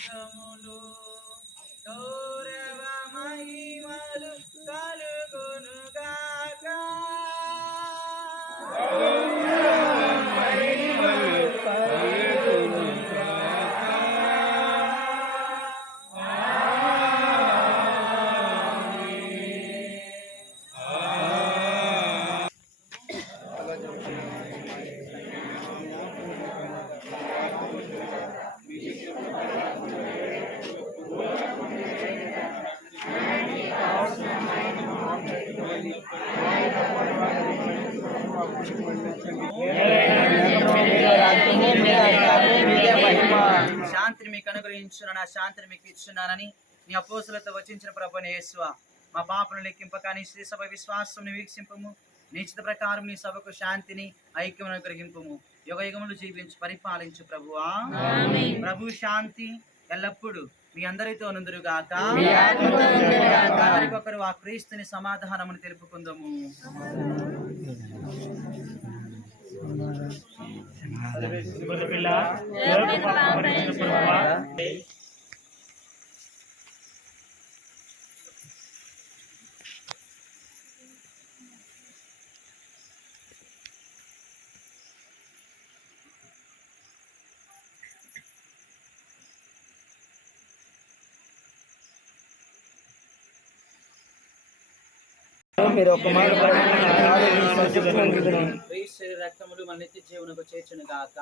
యుగములు గౌరవ మహిమలు కలుగునుగాక. శాంతిని మీకు అనుగ్రహించున్నాను, నా శాంతిని మీకు ఇస్తున్నానని నీ అపోస్తులతో వచించిన ప్రభువైన యేసువా, మా పాపను లెక్కింపక నీ శ్రీ సభ విశ్వాసం వీక్షింపము. నిశ్చిత ప్రకారం నీ సభకు శాంతిని ఐక్యం అనుగ్రహింపము. యుగ యుగములు జీవించి పరిపాలించు ప్రభువా. ప్రభు శాంతి ఎల్లప్పుడూ మీ అందరితో నుందురుగాక. ఒకరికొకరు ఆ క్రీస్తుని సమాధానమును తెలుపుకుందాము. మీరు ఒక మాట రక్తములు మన నిత్య జీవనకు చేర్చును గాక.